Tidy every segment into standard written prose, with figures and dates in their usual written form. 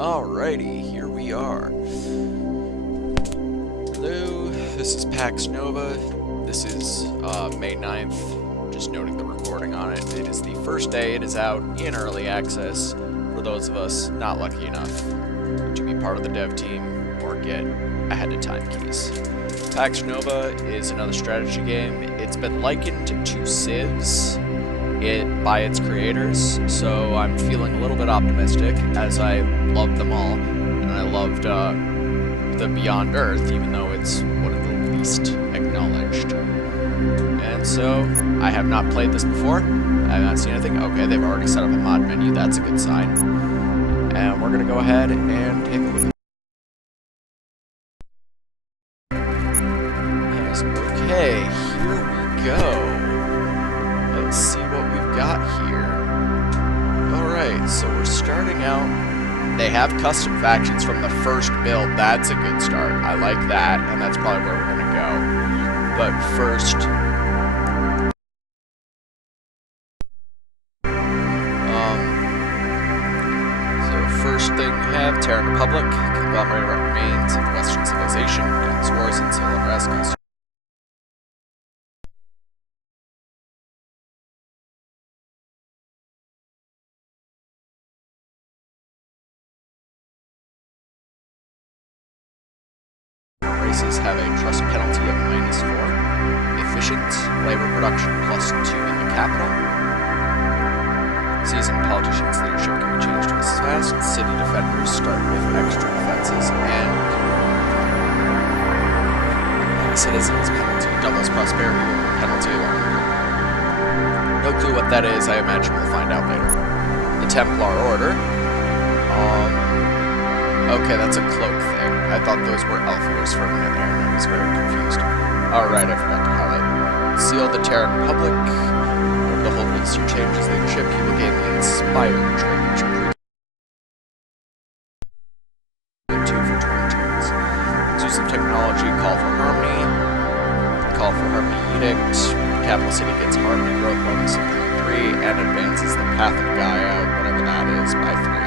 Alrighty, here we are. Hello, this is Pax Nova. This is May 9th. Just noting the recording on it. It is the first day it is out in early access for those of us not lucky enough to be part of the dev team or get ahead of time keys. Pax Nova is another strategy game. It's been likened to Civs by its creators, so I'm feeling a little bit optimistic as I love them all, and I loved the Beyond Earth, even though it's one of the least acknowledged. And so, I have not played this before. I have not seen anything. Okay, they've already set up a mod menu. That's a good sign. And we're going to go ahead and take a look. Okay, here we go. Let's see what we've got here. Alright, so we're starting out. They have custom factions from the first build. That's a good start. I like that, and that's probably where we're going to go. But first... first thing we have, Terran Republic, conglomerate remains of Western civilization, guns, wars, and civil unrest. Races have a trust penalty of -4. Efficient labor production +2 in the capital. Seasoned politicians' leadership can be changed twice as fast. City defenders start with extra defenses and citizens penalty doubles prosperity penalty alone. No clue what that is. I imagine we'll find out later. The Templar Order. Okay, that's a cloak thing. I thought those were elf ears for a minute there, and I was very confused. Alright, I forgot to highlight. Seal the Terran Republic. When the whole minister changes leadership, he will gain the Inspired trait, which improves 2 for 20 turns. Use of technology, call for harmony. Call for harmony edict. Capital City gets harmony growth bonus of 3 and advances the path of Gaia, whatever that is, by 3.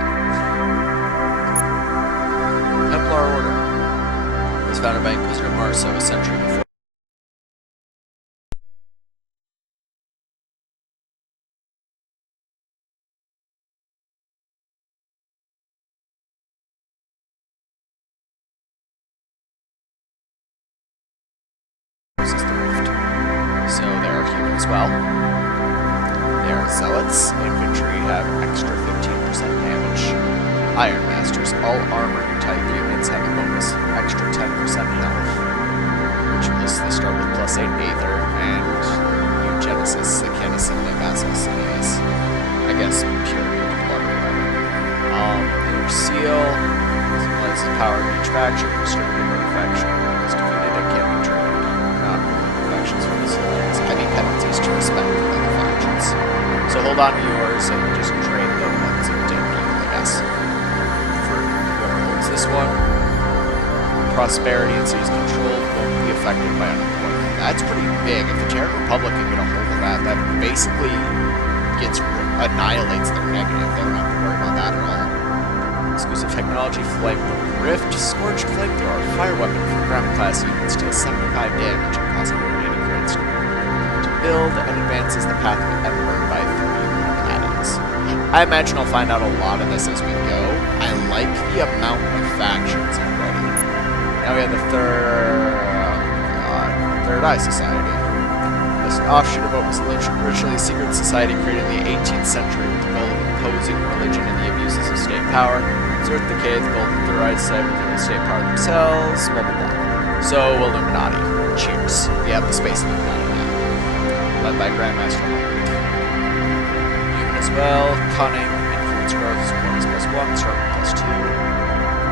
Templar Order was founded by Inquisitor Marso a century before. So there are humans as well. There are zealots. Infantry have extra 15% damage. Iron Masters, all armored type units have a bonus, extra 10% health. Ritualists, they start with +8 Aether, and Eugenesis, they can't assimilate vassal cities. I guess purity of the blood or whatever. Their seal symbolizes power of each faction, restricted or faction is defeated and can't be trained. Not factions for the civilians. Heavy penalties to respect with other factions. So hold on to yours and just trade the ones of dead people, I guess. This one, prosperity and cities controlled won't be affected by unemployment. That's pretty big. If the Terran Republic can get a hold of that, that basically annihilates their negative. They don't have to worry about that at all. Exclusive technology, Flamethrower Rift, Scorched Flamethrower, fire weapon for ground class units, deals 75 damage and costs 180 credits to build, and advances the path of Emperor by 3, whatever that is. I imagine I'll find out a lot of this as we go. I like the amount of factions already. Now we have the Third Eye Society. This offshoot of what was originally a secret society created in the 18th century with the goal of imposing religion and the abuses of state power. Exert the decay of the gold of the Third Eye Society within the state power themselves, blah blah blah. So, Illuminati. Cheers. We have the space Illuminati now. Led by Grandmaster Human as well. Cunning. Growth is bonus +1, start with +2.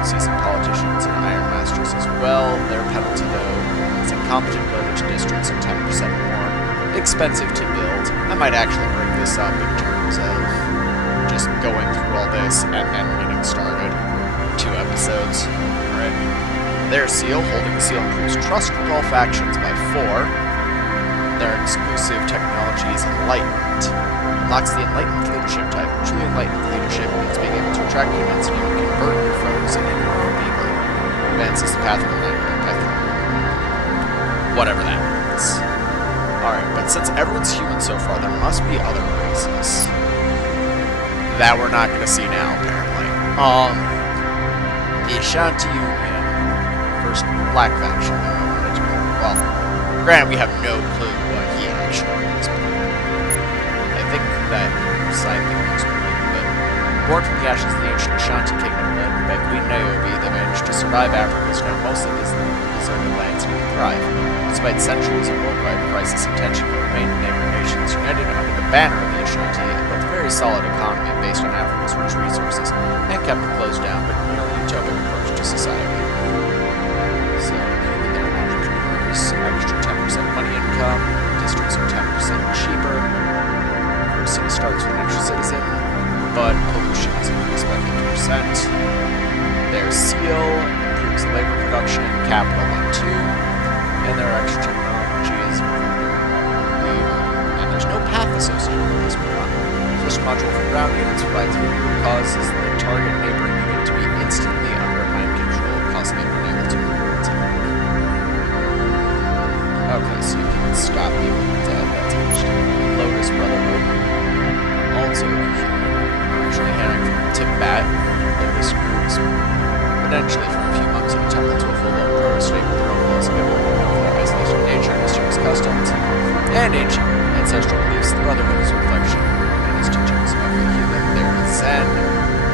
Seasoned politicians and Iron Masters as well. Their penalty, though, is incompetent village districts and 10% more expensive to build. I might actually bring this up in terms of just going through all this and then getting started. 2 episodes. Alright. Their seal, holding the seal improves trust with all factions by 4. their exclusive technology is enlightened. Unlocks the enlightened leadership type. Truly enlightened leadership means being able to attract humans and even convert your foes into your own people. Advances the path of enlightenment by whatever that means. Alright, but since everyone's human so far, there must be other races that we're not going to see now, apparently. The Ashanti Union, first black faction. Well, granted, we have no clue what he actually is. I think that side thing looks pretty, but born from the ashes of the ancient Ashanti kingdom led by Queen Niobe, they managed to survive Africa's now mostly deserted lands and thrive. Despite centuries of worldwide crisis and tension, the remaining neighboring nations united under the banner of the Ashanti and built a very solid economy based on Africa's rich resources, and kept a closed down but nearly utopic approach to society. So, their entrepreneurs, extra 10% money income, districts are 10% cheaper, first city starts with an extra citizen, but pollution is increased by 50%. Their seal improves labor production and capital by 2, and their extra technology is and there's no path associated with this one. This module for ground units provides the root causes the target neighboring unit to be instantly under mind control, causing it unable to move or attack. Okay, so you can stop people dead. That's interesting. Lotus Brotherhood. Also, originally hailing from Tibet, Lotus groups, potentially from a few monks in a temple to a full-blown proto-state with their own laws of government, their isolation of nature, mysterious customs, and ancient ancestral beliefs. The Brotherhood is a reflection and his teachings of the human. There is Zen,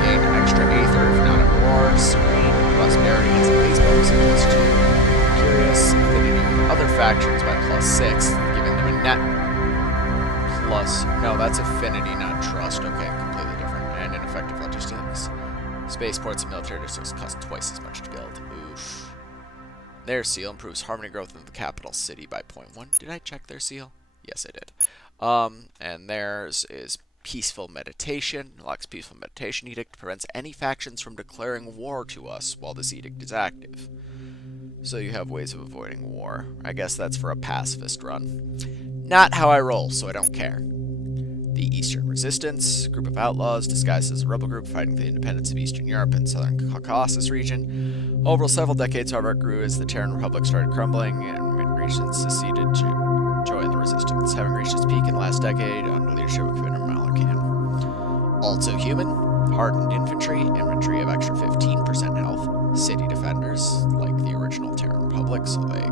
gain extra aether if not at war, serene, prosperity as a base bonus of +2, curious, affinity with other factions by +6, giving them a net plus. No, that's affinity, not trust. Okay, completely different. And ineffective logistics. Spaceports and military districts cost twice as much to build. Oof. Their seal improves harmony growth in the capital city by 0.1. Did I check their seal? Yes, I did. And theirs is peaceful meditation. Unlocks peaceful meditation edict. Prevents any factions from declaring war to us while this edict is active. So you have ways of avoiding war. I guess that's for a pacifist run. Not how I roll, so I don't care. The Eastern Resistance, group of outlaws disguised as a rebel group fighting for the independence of Eastern Europe and Southern Caucasus region. Over several decades, however, it grew as the Terran Republic started crumbling and regions seceded to join the resistance, having reached its peak in the last decade under the leadership of Commander Malakan. Also human, hardened infantry of extra 15% health, city defenders, like the original Terran Republic, so they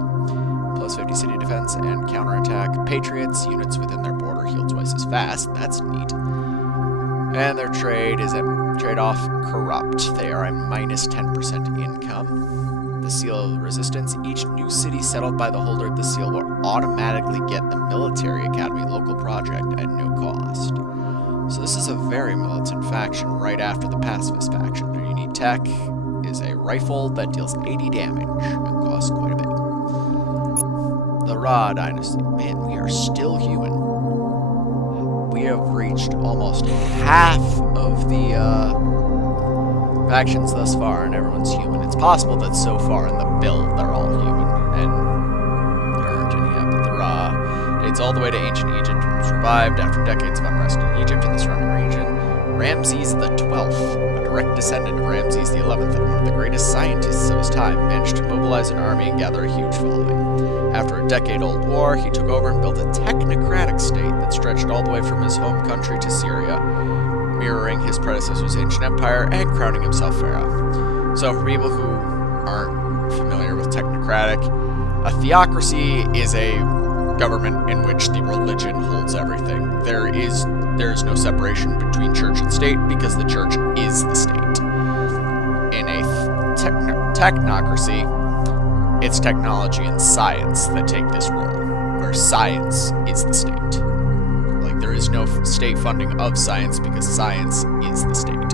+50 city defense and counterattack. Patriots, units within their border heal twice as fast. That's neat. And their trade is a trade-off corrupt. They are a -10% income. The seal of resistance. Each new city settled by the holder of the seal will automatically get the military academy local project at no cost. So this is a very militant faction right after the pacifist faction. Their unique tech is a rifle that deals 80 damage and costs quite a bit. The Ra Dynasty. Man, we are still human. We have reached almost half of the factions thus far, and everyone's human. It's possible that so far in the build they're all human, and there aren't any yet, but the Ra dates all the way to ancient Egypt and was revived after decades of unrest in Egypt and the surrounding region. Ramses the 12th, a direct descendant of Ramses the 11th and one of the greatest scientists of his time, managed to mobilize an army and gather a huge following. After a decade-old war, he took over and built a technocratic state that stretched all the way from his home country to Syria, mirroring his predecessor's ancient empire and crowning himself pharaoh. So for people who aren't familiar with technocratic, a theocracy is a government in which the religion holds everything. There is no separation between church and state because the church is the state. In a technocracy, it's technology and science that take this role, where science is the state. Like, there is no state funding of science because science is the state.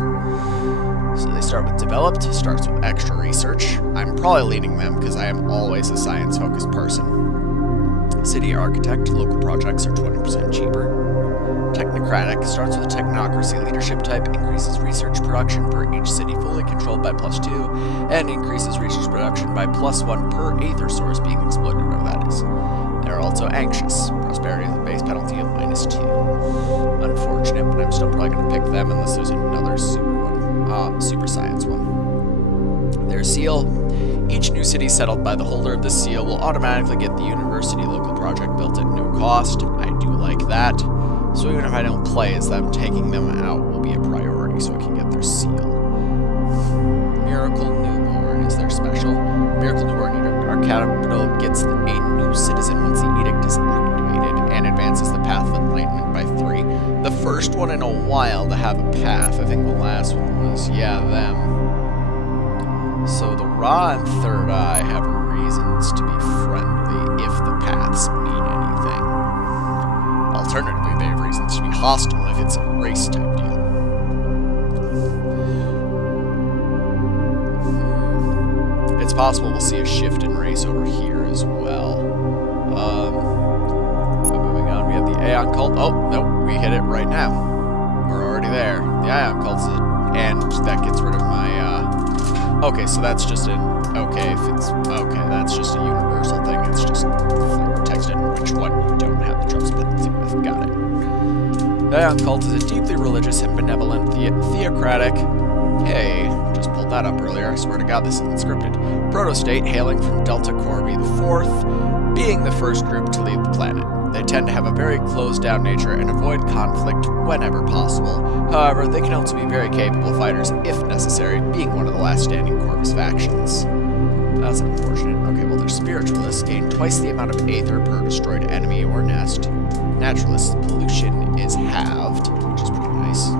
So they start with developed, starts with extra research. I'm probably leading them because I am always a science-focused person. City architect, local projects are 20% cheaper. Technocratic starts with a technocracy leadership type, increases research production per each city fully controlled by +2, and increases research production by +1 per aether source being exploited, whatever that is. They're also anxious. Prosperity is a base penalty of -2. Unfortunate, but I'm still probably going to pick them unless there's another super science one. Their seal. Each new city settled by the holder of this seal will automatically get the university local project built at no cost. I do like that. So even if I don't play as them, taking them out will be a priority so I can get their seal. Miracle Newborn is their special. Miracle Newborn Edict. Our capital gets a new citizen once the edict is activated and advances the path of enlightenment by 3. The first one in a while to have a path. I think the last one was, them. So the Ra and Third Eye have reasons to be friendly if the paths mean anything. Alternatively, they have reasons to be hostile if it's a race-type deal. It's possible we'll see a shift in race over here as well. Moving on, we have the Aeon Cult. Oh, nope, we hit it right now. We're already there. The Aeon Cult, and that gets rid of my, okay, so that's just that's just a universal thing. It's just flavor text and which one you don't have the trust penalty with. Got it. The Aeon Cult is a deeply religious and benevolent theocratic. Hey, just pulled that up earlier. I swear to God, this isn't scripted. Proto-state hailing from Delta Corby IV, being the first group to leave the planet. They tend to have a very closed-down nature and avoid conflict whenever possible. However, they can also be very capable fighters if necessary, being one of the last standing Corvus factions. That's unfortunate. Okay, well, their spiritualists gain twice the amount of aether per destroyed enemy or nest. Naturalists' pollution is halved, which is pretty nice.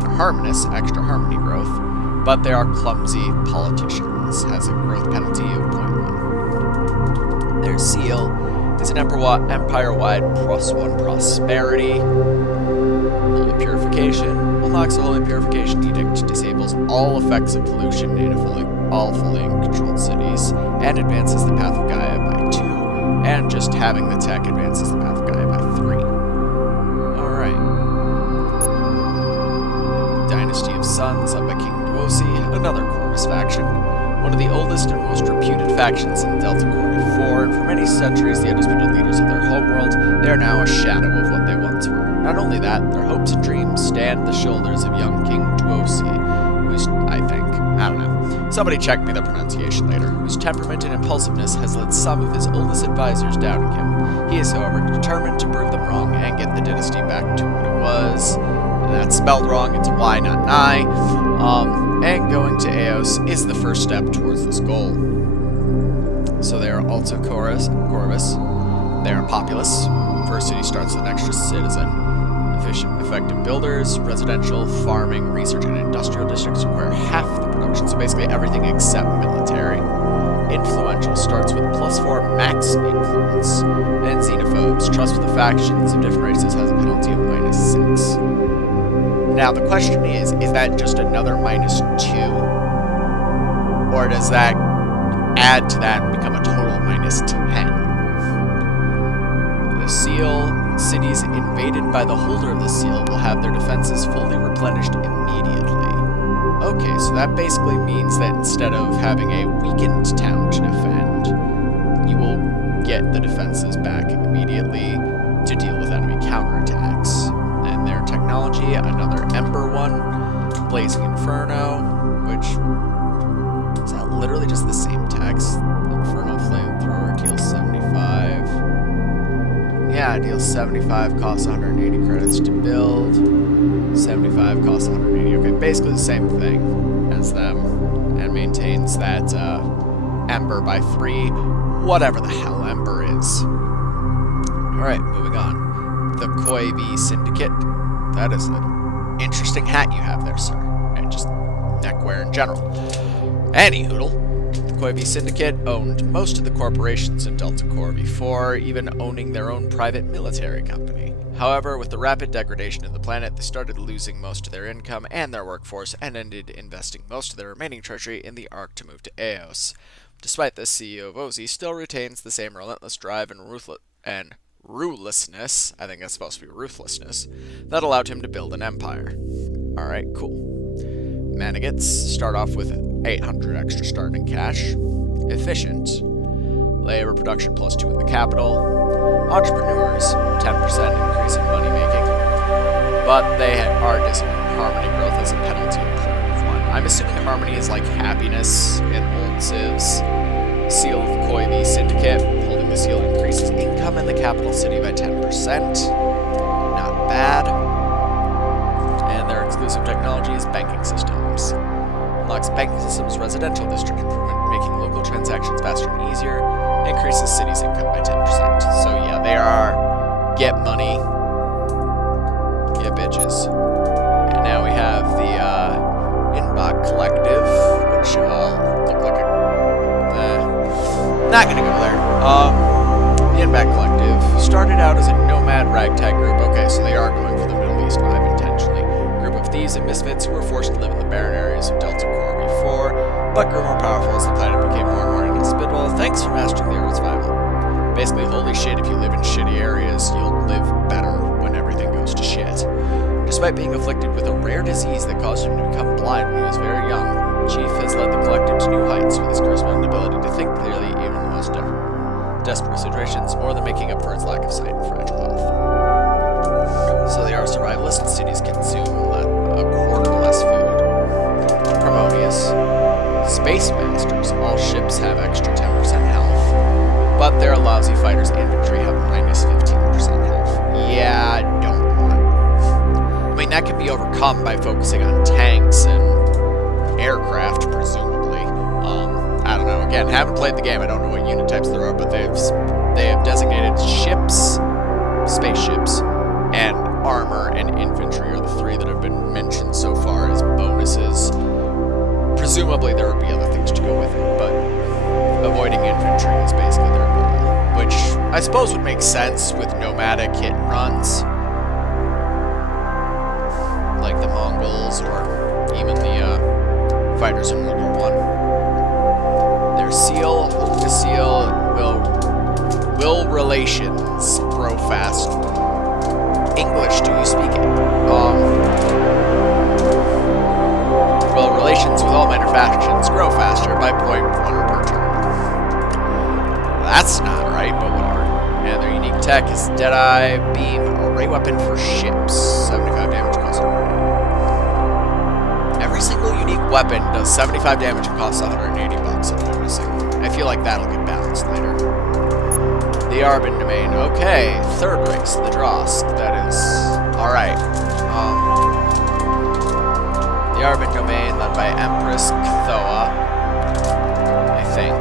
Their harmonists, extra harmony growth, but they are clumsy politicians, has a growth penalty of 0.1. Their seal is an empire-wide +1 prosperity. Holy Purification. Unlocks a Holy Purification Edict, disables all effects of pollution in all fully controlled cities, and advances the path of Gaia by 2, and just having the tech advances the path of Gaia by 3. Alright. Dynasty of Suns, led by King Duosi, another Corvus faction. One of the oldest and most reputed factions in Delta Corby 4, and for many centuries the undisputed leaders of their homeworld, they are now a shadow of what they once were. Not only that, their hopes and dreams stand the shoulders of young King Duosi, who's, I don't know, somebody check me the pronunciation later, whose temperament and impulsiveness has led some of his oldest advisors doubting him. He is, however, determined to prove them wrong and get the dynasty back to what it was. And that's spelled wrong, it's Y, not Nye. And going to Eos is the first step towards this goal. So they are also Corvus. They are populous. First city starts with an extra citizen. Efficient, effective builders, residential, farming, research, and industrial districts require half the production, so basically everything except military. Influential starts with +4 max influence. And xenophobes, trust with the factions of different races has a penalty of -6. Now the question is that just another -2? Or does that add to that and become a total of -10? The seal, cities invaded by the holder of the seal will have their defenses fully replenished immediately. Okay, so that basically means that instead of having a weakened town to defend, you will get the defenses back immediately to deal with enemy counterattacks. And their technology, another Ember one, Blazing Inferno, which is that literally just the same text. Inferno Flamethrower deals 75. Yeah, it deals 75, costs 180 credits to build. 75 costs 180. Okay, basically the same thing as them, and maintains that Ember by 3, whatever the hell Ember is. Alright, moving on. The Koibi Syndicate. That is an interesting hat you have there, sir. And just neckwear in general. Anyhoodle, the Koibi Syndicate owned most of the corporations in Delta Corby 4, even owning their own private military company. However, with the rapid degradation of the planet, they started losing most of their income and their workforce, and ended investing most of their remaining treasury in the Ark to move to Eos. Despite this, CEO Vozi still retains the same relentless drive and ruthlessness, I think that's supposed to be ruthlessness, that allowed him to build an empire. Alright, cool. Manigets start off with 800 extra starting cash. Efficient. Labor production +2 in the capital. Entrepreneurs, 10% increase in money making. But they are dissonant. Harmony growth as a penalty of 1. I'm assuming harmony is like happiness in old civs. Seal of Coivy Syndicate. Holding the seal increases income in the capital city by 10%. Not bad. And their exclusive technology is banking systems. Unlocks banking systems residential district improvement, making local transactions faster and easier. Increases city's income by 10%. So yeah, they are get money. Yeah, bitches. And now we have the Inbach Collective, which look like a... not gonna go there. The Inbach Collective started out as a nomad ragtag group. Okay, so they are going for the Middle East vibe intentionally. Group of thieves and misfits who were forced to live in the barren areas of Delta Core before, but grew more powerful as the planet became more and more inhospitable, thanks for mastering the Earth's survival. Basically, holy shit, if you live in shitty areas, you'll live better when everything goes to shit. Despite being afflicted with a rare disease that caused him to become blind when he was very young, Chief has led the collective to new heights with his charisma and ability to think clearly even in the most desperate situations, more than making up for its lack of sight and fragile health. So they are survivalists, and cities consume a quarter less food. Prometheus. Space Masters. All ships have extra 10% health, but their lousy fighters' infantry have minus 15% health. Yeah, I don't want. I mean, that can be overcome by focusing on tanks and aircraft, presumably. I don't know. Again, haven't played the game. I don't know what unit types there are, but they have designated ships, spaceships, and armor and infantry are the 3 that have been mentioned so far as bonuses. Presumably there would be other things to go with it, but avoiding infantry is basically their goal, which I suppose would make sense with nomadic hit and runs, like the Mongols or even the fighters in World War I. Their seal, hope to seal, will relations grow fast. English, do you speak it? Well, relations with all manufactions grow faster by 0.1 per turn. That's not right, but whatever. And their unique tech is Deadeye Beam, a ray weapon for ships. 75 damage cost 180. Every single unique weapon does 75 damage and costs 180 bucks, I'm noticing. I feel like that'll get balanced later. The Arbin Domain. Okay, 3rd race, the Drosk. That is... alright. The Arbin Domain, led by Empress Kthoa, I think.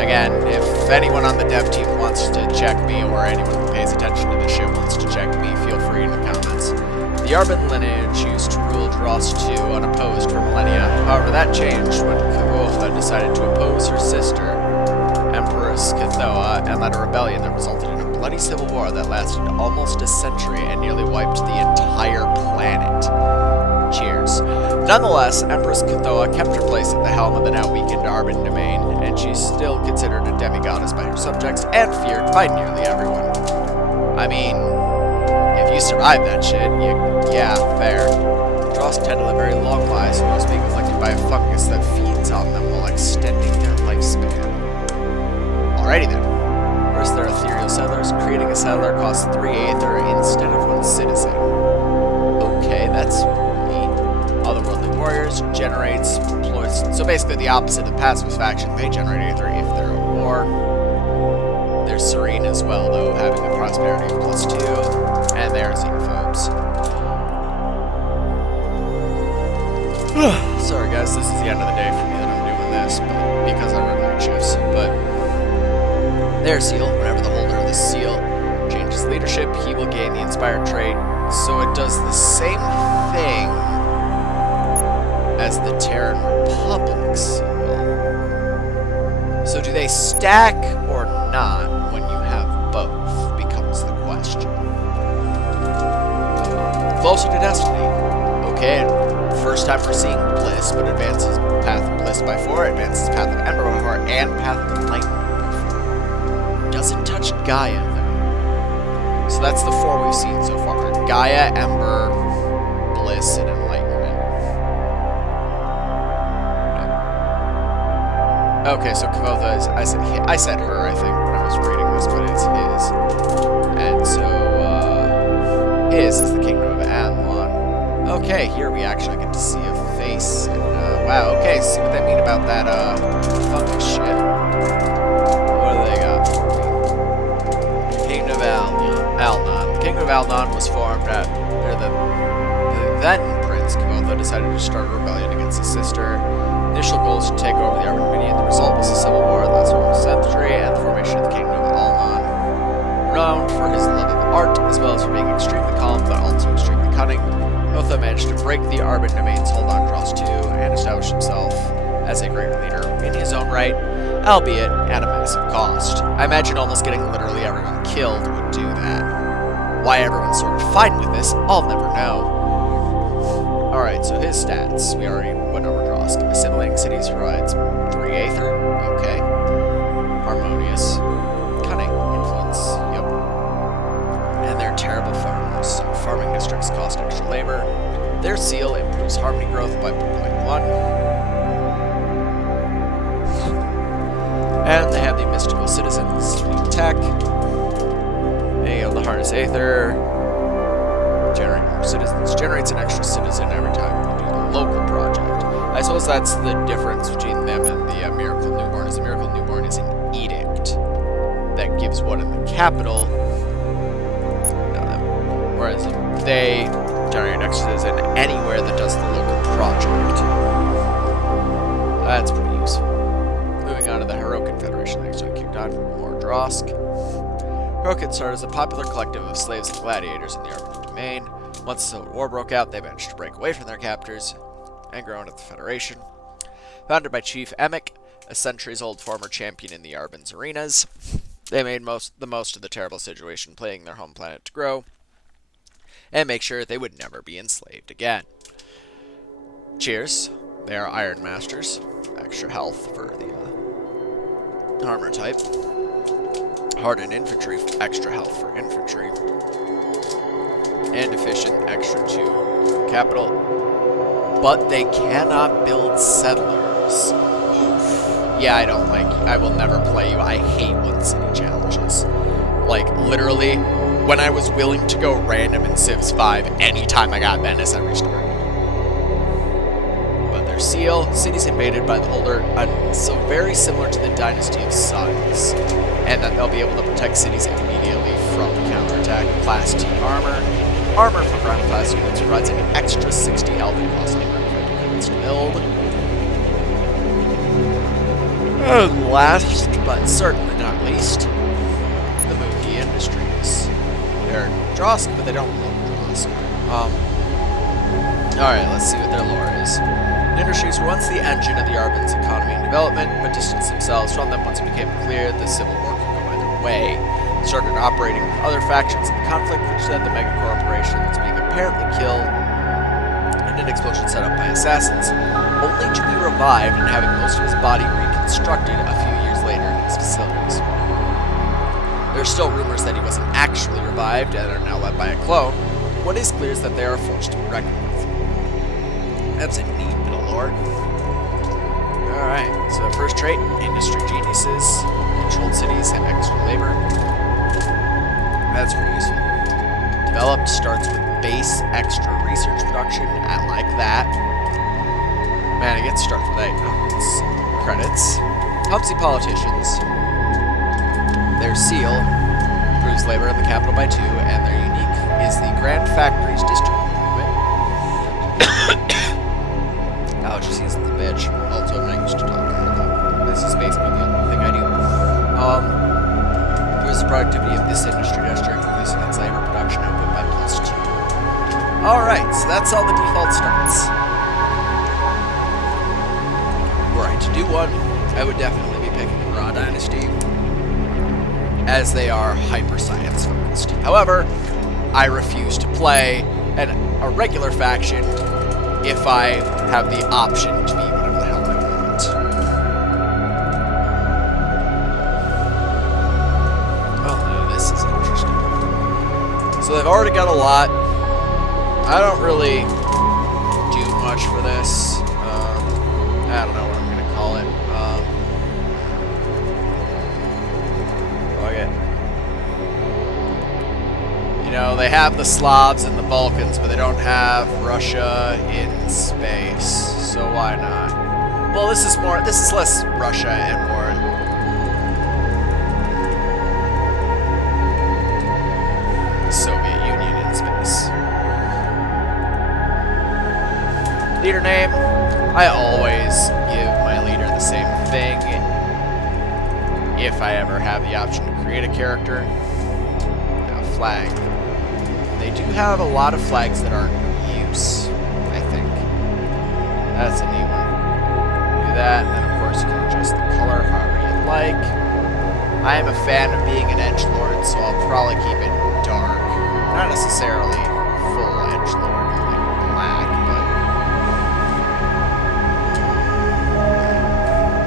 Again, if anyone on the dev team wants to check me, or anyone who pays attention to the ship wants to check me, feel free in the comments. The Arbin lineage used to rule Dross II unopposed for millennia. However, that changed when Kagotha decided to oppose her sister, Empress Kthoa, and led a rebellion that resulted in a bloody civil war that lasted almost a century and nearly wiped the entire planet. Cheers. Nonetheless, Empress Kthoa kept her place at the helm of the now weakened Arbin Domain, and she's still considered a demigoddess by her subjects and feared by nearly everyone. I mean, if you survive that shit, yeah, fair. Dross tend to live very long lives, most being afflicted by a fungus that feeds on them while extending their lifespan. Alrighty then. First, there are ethereal settlers. Creating a settler costs 3 aether instead of 1 citizen. Okay, that's neat. Otherworldly warriors generates employs. So basically, the opposite of passive faction. They generate aether if they're at war. They're serene as well, though, having the prosperity of +2, and they're xenophobes. Sorry, guys, this is the end of the day for me that I'm doing this, but because I run night shifts. But their seal, whenever the holder of the seal changes leadership, he will gain the inspired trait. So it does the same thing as the Terran Republic seal. So do they stack or not when you have both, becomes the question. Closer to destiny. Okay, first time we're seeing Bliss, but advances Path of Bliss by 4, advances Path of Ember by 4, and Path of Enlightenment by 4. Doesn't touch Gaia, though. So that's the 4 we've seen so far. Gaia, Ember, Bliss, and Enlightenment. Okay, so Kvotha is, I said her, I think, when I was reading this, but it's his. And so, his is the Kingdom of Athlon. Okay, here we actually get to see a face, and, wow, okay, see what they mean about that, fungus shit. What do they got for me? Kingdom of Alnon. The Kingdom of Alnon was formed the then Prince Kvotha decided to start a rebellion against his sister. Initial goal is to take over the Arban Dominion. The result was a civil war that lasted almost a century and the formation of the Kingdom of Alnon. Renowned for his love of art, as well as for being extremely calm but also extremely cunning, Kvotha managed to break the Arban Domain's hold on Cross II and establish himself as a great leader in his own right, albeit at a massive cost. I imagine almost getting literally everyone killed would do that. Why everyone's sort of fine with this, I'll never know. Alright, so his stats. We already went over Drosk. Assimilating cities provides 3 Aether. Okay. Harmonious. Cunning. Influence. Yep. And they're terrible farmers. So farming districts cost extra labor. Their seal improves harmony growth by 0.1. And they have the mystical citizens. Tech. They able to harness Aether. Generate more citizens. Generates an extra citizen every time you do the local project. I suppose that's the difference between them and the Miracle Newborn. Is the Miracle Newborn is an edict that gives one in the capital. Whereas they generate an extra citizen anywhere that does the local project. That's pretty useful. Moving on to the Heroic Federation. Next time kicked on more Drosk. Heroic started as a popular collective of slaves and gladiators in the Arban Domain. Once the Civil War broke out, they managed to break away from their captors and grow into the Federation. Founded by Chief Emic, a centuries-old former champion in the Arban's arenas, they made the most of the terrible situation, playing their home planet to grow and make sure they would never be enslaved again. Cheers. They are Iron Masters. Extra health for the armor type. Hardened Infantry, extra health for infantry. And efficient, extra 2 capital. But they cannot build settlers. Oof. Yeah, I will never play you. I hate 1 city challenges. Like, literally, when I was willing to go random in Civs 5, anytime I got Venice, I restarted. But their seal, cities invaded by the Holder, so very similar to the Dynasty of Suns. And that they'll be able to protect cities immediately from counterattack. Class T armor. Armor for ground class units provides an extra 60 health and cost 850 units to build. And last, but certainly not least, the Mookie Industries. They're Drosk, but they don't look Drosk. Alright, let's see what their lore is. The Industries were once the engine of the Arban's economy and development, but distanced themselves from them once it became clear the Civil War could go either way. Started operating with other factions in the conflict, which led to mega corporations being apparently killed in an explosion set up by assassins, only to be revived and having most of his body reconstructed a few years later in his facilities. There are still rumors that he wasn't actually revived and are now led by a clone. What is clear is that they are a force to be reckoned with. That's a neat bit of lore. Alright, so first trait, industry geniuses, controlled cities, and extra labor. That's pretty useful. Developed starts with base extra research production. I like that. Man, I get to start with 8 credits. Humpsy politicians. Their seal improves labor in the capital by 2, and their unique is the Grand Factories District Movement. Allergies is the bitch. Also, I'm not used to talking about that. This is basically the only thing I do. Improves the productivity of this industry district, increasing its labor production output by +2. Alright, so that's all the default starts. Were I to do one, I would definitely be picking the Raw Dynasty, as they are hyper-science focused. However, I refuse to play a regular faction if I have the option to be whatever the hell I want. Oh no, this is interesting. So they've already got a lot. I don't really do much for this. I don't know what I'm going to call it. they have the Slavs and the Balkans, but they don't have Russia in space. So why not? Well, this is less Russia and more the Soviet Union in space. Leader name, I always give my leader the same thing if I ever have the option to create a character. A flag. They do have a lot of flags that aren't in use, I think. That's a neat one. Do that, and then of course you can adjust the color however you'd like. I am a fan of being an edgelord, so I'll probably keep it dark. Not necessarily full edgelord, like black,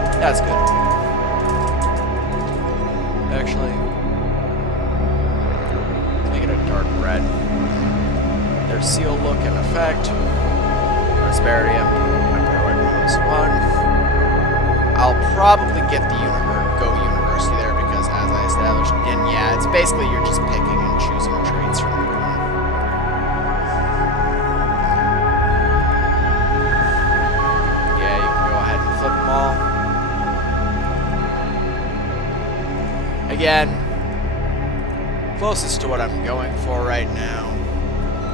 but that's good. Actually, let's make it a dark red. Their seal look and effect. Prosperity, Empire -1. I'll probably get the University there because, as I established, and yeah, it's basically you're just picking and choosing traits from everyone. Yeah, you can go ahead and flip them all. Again, closest to what I'm going for right now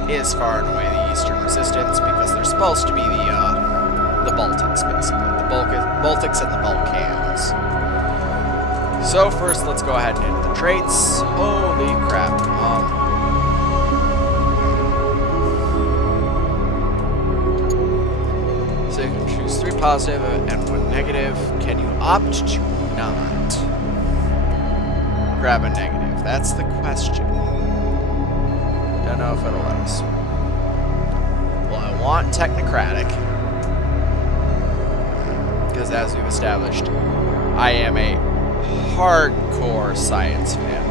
is far and away the Eastern Resistance, because they're supposed to be the Baltics, basically. The Baltics and the Balkans. So first, let's go ahead and hit the traits. Holy crap. So you can choose 3 positive and 1 negative. Can you opt to not grab a negative? That's the question. Don't know if it'll let us. Well, I want technocratic, because as we've established, I am a hardcore science fan.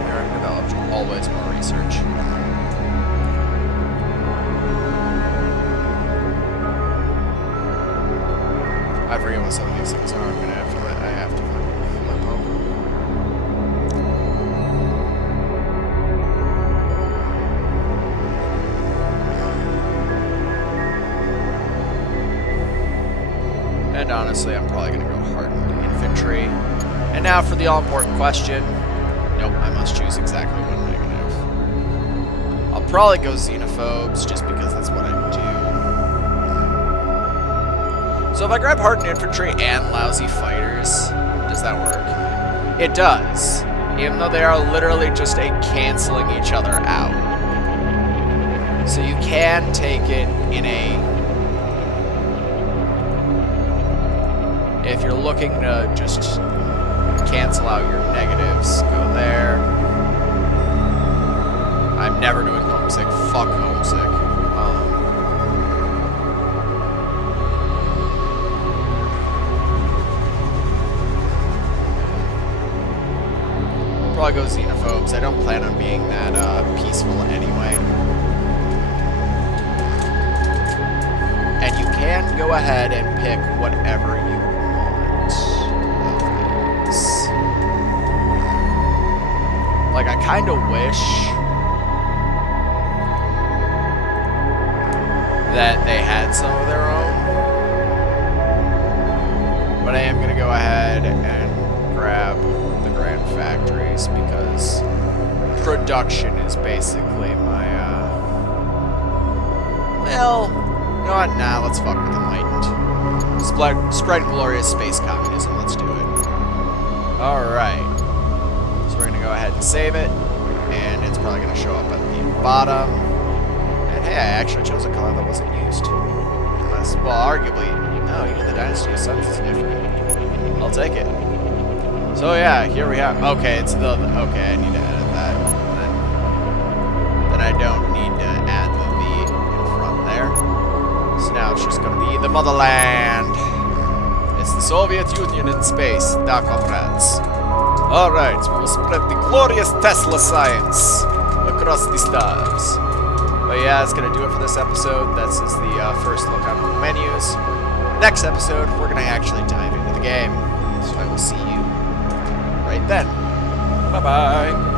American developed, always more research. I forget what some of these things are. I'm gonna have to flip over. And honestly, I'm probably gonna go hardened infantry. And now for the all-important question. Nope, I must choose exactly 1 negative. I'll probably go xenophobes, just because that's what I do. So if I grab hardened infantry and lousy fighters, does that work? It does, even though they are literally just canceling each other out. So you can take it in if you're looking to just cancel out your negatives, go there. I'm never doing homesick. Fuck homesick. Probably go xenophobes. I don't plan on being that peaceful anyway. And you can go ahead and pick whatever you want of these. Like, I kind of wish that they had some of their own. But I am going to go ahead and grab the Grand Factories, because production is basically my, well, you know what? Nah, let's fuck with Enlightened. Spread glorious space communism. Let's do it. Alright. So we're going to go ahead and save it, and it's probably going to show up at the bottom. And hey, I actually chose a color that wasn't used. Unless, well, arguably, no, even the Dynasty of Suns is different. I'll take it. So yeah, here we have. Okay, it's the. Okay, I need to edit that. Then I don't need to add the V in front there. So now it's just going to be the motherland. It's the Soviet Union in space, da comrades. Alright, we will spread the glorious Tesla science across the stars. But yeah, that's going to do it for this episode. This is the first look on the menus. next episode, we're going to actually dive into the game. So I will see you right then. Bye-bye.